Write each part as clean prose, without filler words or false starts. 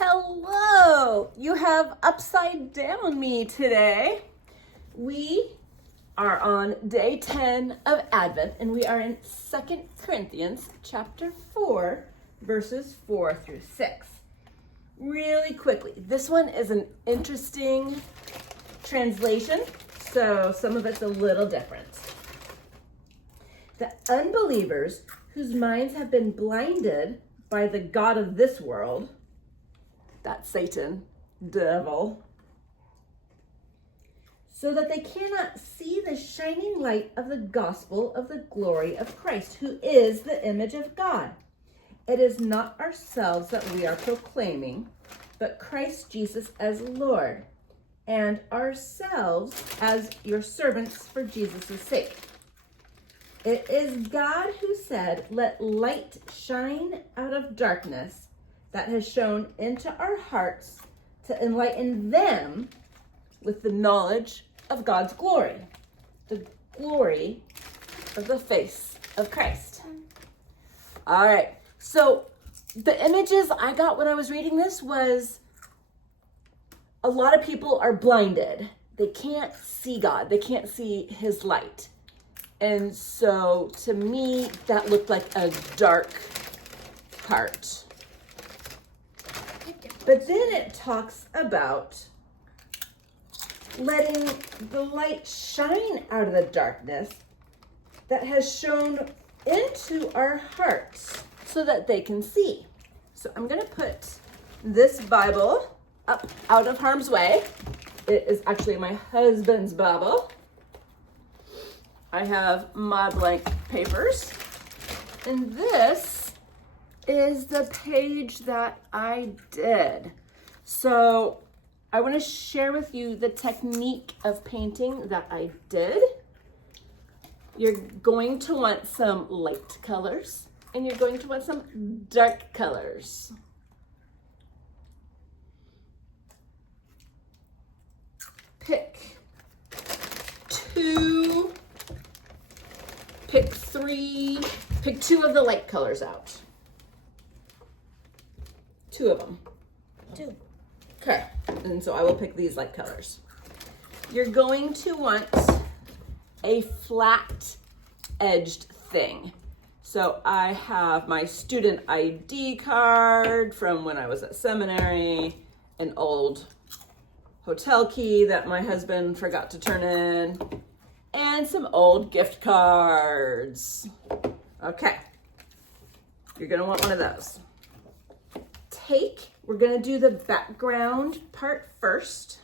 Hello! You have upside down me today. We are on day 10 of Advent, and we are in 2 Corinthians chapter 4, verses 4 through 6. Really quickly, this one is an interesting translation, so some of it's a little different. The unbelievers whose minds have been blinded by the god of this world, that's Satan, devil, so that they cannot see the shining light of the gospel of the glory of Christ, who is the image of God. It is not ourselves that we are proclaiming, but Christ Jesus as Lord, and ourselves as your servants for Jesus' sake. It is God who said, "Let light shine out of darkness," that has shone into our hearts to enlighten them with the knowledge of God's glory, the glory of the face of Christ. All right, so the images I got when I was reading this was a lot of people are blinded. They can't see God. They can't see his light. And so to me, that looked like a dark part. But then it talks about letting the light shine out of the darkness that has shone into our hearts so that they can see. So I'm going to put this Bible up out of harm's way. It is actually my husband's Bible. I have my blank papers, and this is the page that I did. So I want to share with you the technique of painting that I did. You're going to want some light colors, and you're going to want some dark colors. Pick two of the light colors out. Two of them. Two. Okay, and so I will pick these light colors. You're going to want a flat edged thing. So I have my student ID card from when I was at seminary, an old hotel key that my husband forgot to turn in, and some old gift cards. Okay, you're gonna want one of those. We're gonna do the background part first.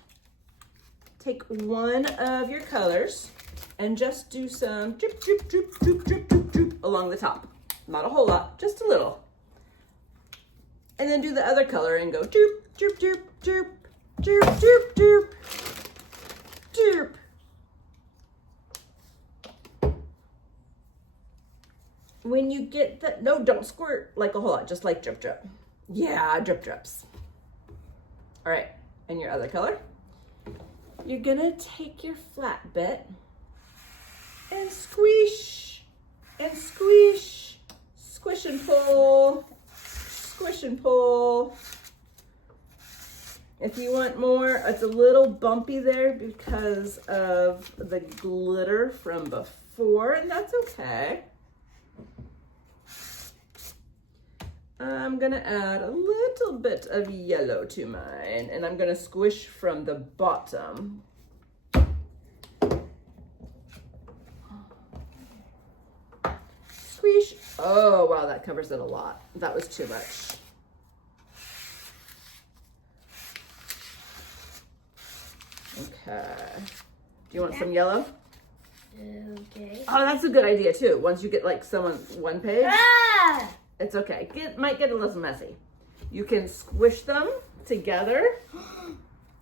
Take one of your colors and just do some drip, drip, drip, drip, drip, drip, drip along the top. Not a whole lot, just a little. And then do the other color and go droop, droop, droop, droop, droop, droop, droop, droop. When you get the, no, don't squirt like a whole lot, just like drip, drip. Yeah, drip, drips. All right, and your other color. You're gonna take your flat bit and squish and squish, squish and pull, squish and pull. If you want more, it's a little bumpy there because of the glitter from before, and that's okay. I'm gonna add a little bit of yellow to mine, and I'm gonna squish from the bottom. Squish. Oh, wow, that covers it a lot. That was too much. Okay. Do you want some yellow? Okay. Oh, that's a good idea too. Once you get like one page. Ah! It's okay. Might get a little messy. You can squish them together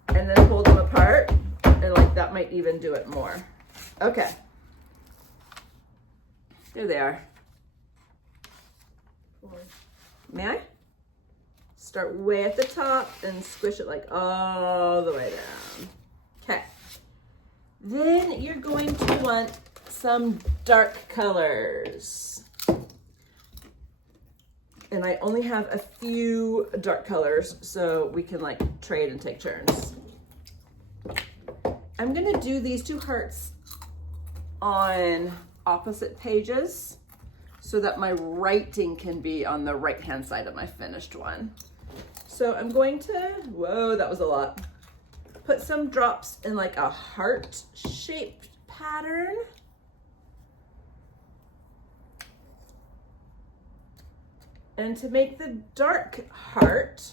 and then pull them apart, and like that might even do it more. Okay. There they are. May I? Start way at the top and squish it like all the way down. Okay. Then you're going to want some dark colors. And I only have a few dark colors, so we can like trade and take turns. I'm gonna do these two hearts on opposite pages so that my writing can be on the right-hand side of my finished one. So I'm going to, whoa, that was a lot. Put some drops in like a heart-shaped pattern. And to make the dark heart,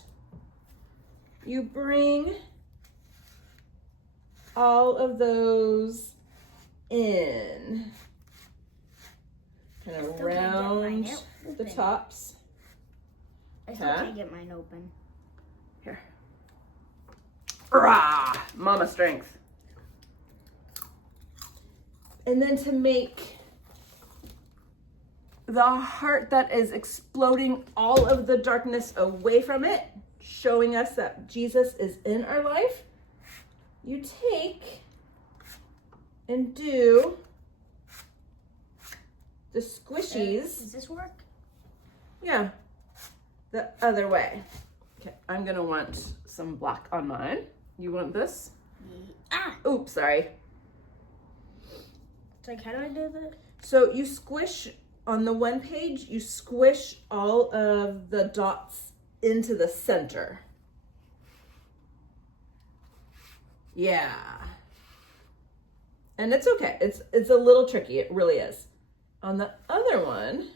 you bring all of those in, kind of Still can't get mine around the open. tops. I still Okay. can't get mine open. Here. Rah! Mama strength. And then to make the heart that is exploding all of the darkness away from it, showing us that Jesus is in our life, you take and do the squishies. Does this work? Yeah, the other way. Okay, I'm gonna want some black on mine. You want this? Ah! Oops, sorry. It's like, how do I do this? So you squish on the one page, you squish all of the dots into the center. Yeah. And it's okay. It's a little tricky. It really is. On the other one,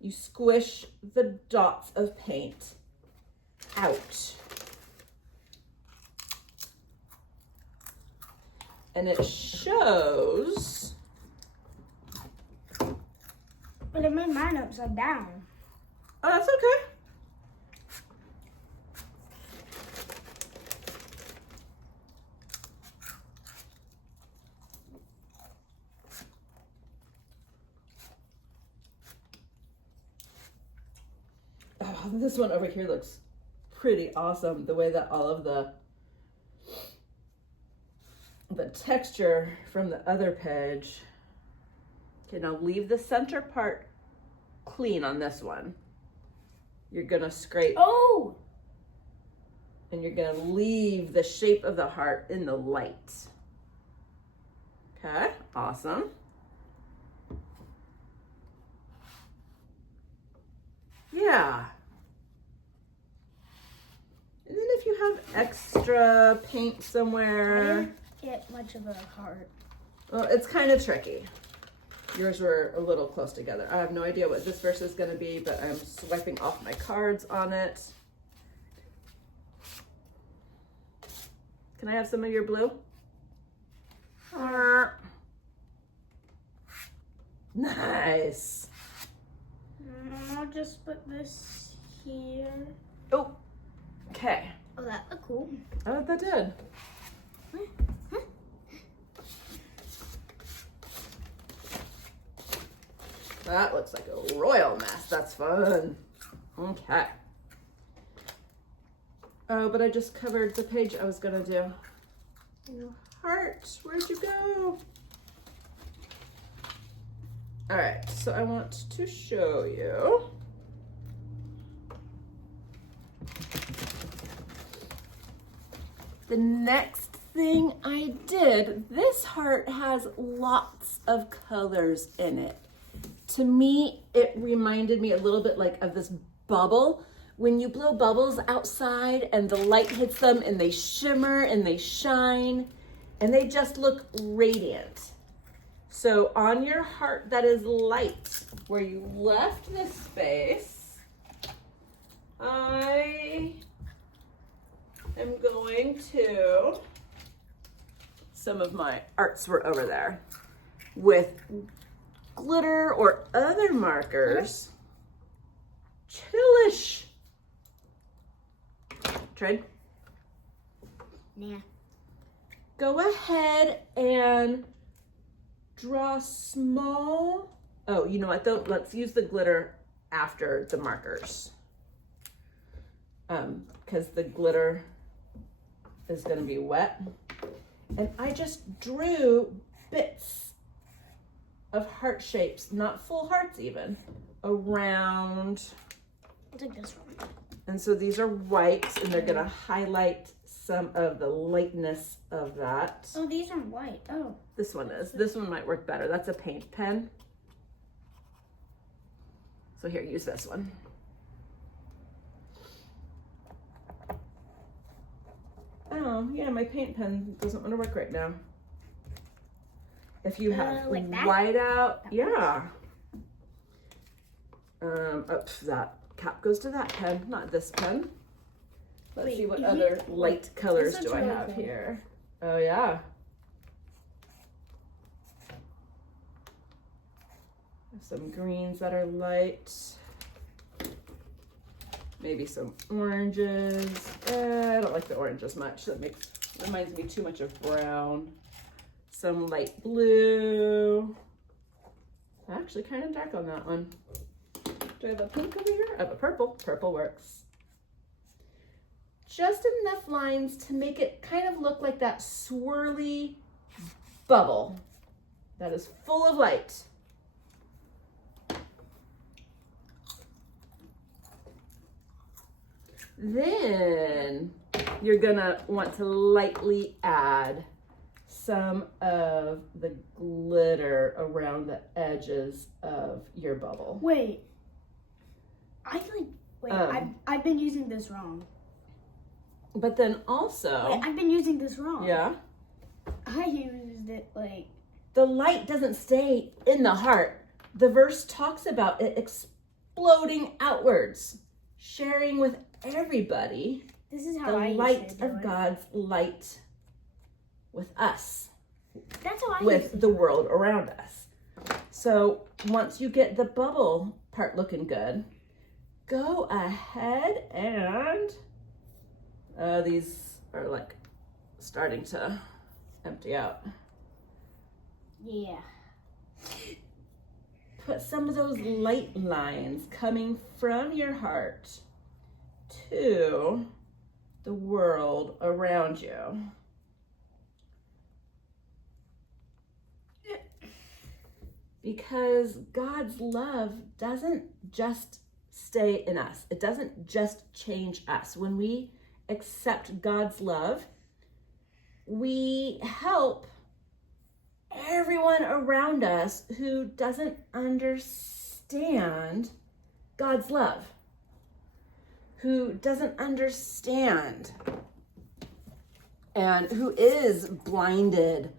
you squish the dots of paint out. And it shows. But it made mine upside down. Oh, that's okay. Oh, this one over here looks pretty awesome. The way that all of the texture from the other page. Okay, now leave the center part clean on this one. You're gonna scrape Oh! and you're gonna leave the shape of the heart in the light. Okay, awesome. Yeah. And then if you have extra paint I somewhere, didn't get much of a heart. well, it's kind of tricky. Yours were a little close together. I have no idea what this verse is going to be, but I'm swiping off my cards on it. Can I have some of your blue? Nice. I'll just put this here. Oh, okay. Oh, that looked cool. Oh, that did. That looks like a royal mess. That's fun. Okay. Oh, but I just covered the page I was gonna do. Oh, heart, where'd you go? All right, so I want to show you. The next thing I did, this heart has lots of colors in it. To me, it reminded me a little bit like of this bubble. When you blow bubbles outside and the light hits them and they shimmer and they shine and they just look radiant. So on your heart that is light, where you left this space, I am going to, some of my arts were over there, with glitter or other markers. Chillish. Trade. Nah. Go ahead and draw small. Oh, you know what though? Let's use the glitter after the markers. Because the glitter is going to be wet. And I just drew bits of heart shapes, not full hearts even, around. I'll take this one. And so these are white, and they're gonna highlight some of the lightness of that. Oh, these are white. Oh. This one is. This one might work better. That's a paint pen. So here, use this one. Oh, yeah, my paint pen doesn't want to work right now. If you have like that? white out, yeah. Oops, that cap goes to that pen, not this pen. Let's Wait, see what you- other light colors this do looks I really have good. here. Oh, yeah. Some greens that are light. Maybe some oranges. I don't like the oranges much. That reminds me too much of brown. Some light blue. Actually kind of dark on that one. Do I have a pink over here? I have a purple. Purple works. Just enough lines to make it kind of look like that swirly bubble that is full of light. Then you're gonna want to lightly add some of the glitter around the edges of your bubble. Wait. I've been using this wrong. But then also, Wait, I've been using this wrong. yeah, I used it like. the light doesn't stay in the heart. The verse talks about it exploding outwards, sharing with everybody This is how the I used light to do of it. God's light with us, That's how I used with to the do world around us. So once you get the bubble part looking good, go ahead and these are like starting to empty out. it. Yeah. Put some of those light lines coming from your heart to the world around you. Because God's love doesn't just stay in us. It doesn't just change us. When we accept God's love, we help everyone around us who doesn't understand God's love, who doesn't understand, and who is blinded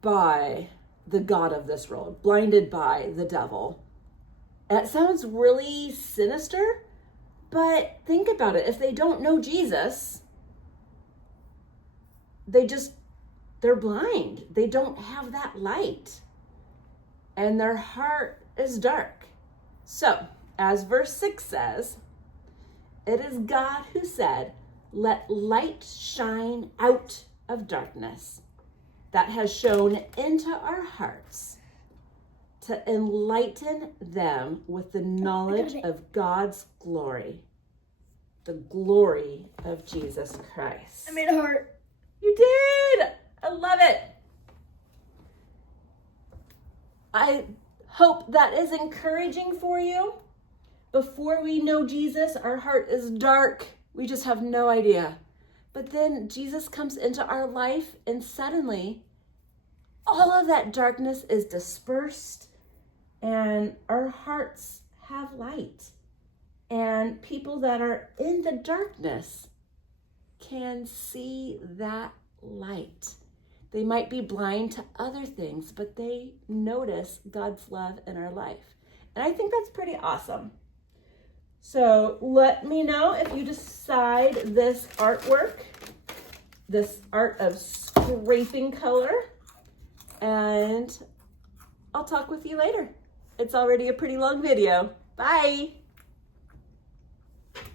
by the God of this world, blinded by the devil. It sounds really sinister, but think about it. If they don't know Jesus, they're blind. They don't have that light. And their heart is dark. So, as verse 6 says, it is God who said, "Let light shine out of darkness," that has shone into our hearts to enlighten them with the knowledge of God's glory, the glory of Jesus Christ. I made a heart. You did! I love it. I hope that is encouraging for you. Before we know Jesus, our heart is dark. We just have no idea. But then Jesus comes into our life, and suddenly all of that darkness is dispersed and our hearts have light. And people that are in the darkness can see that light. They might be blind to other things, but they notice God's love in our life. And I think that's pretty awesome. So let me know if you decide this artwork, this art of scraping color, and I'll talk with you later. It's already a pretty long video. Bye.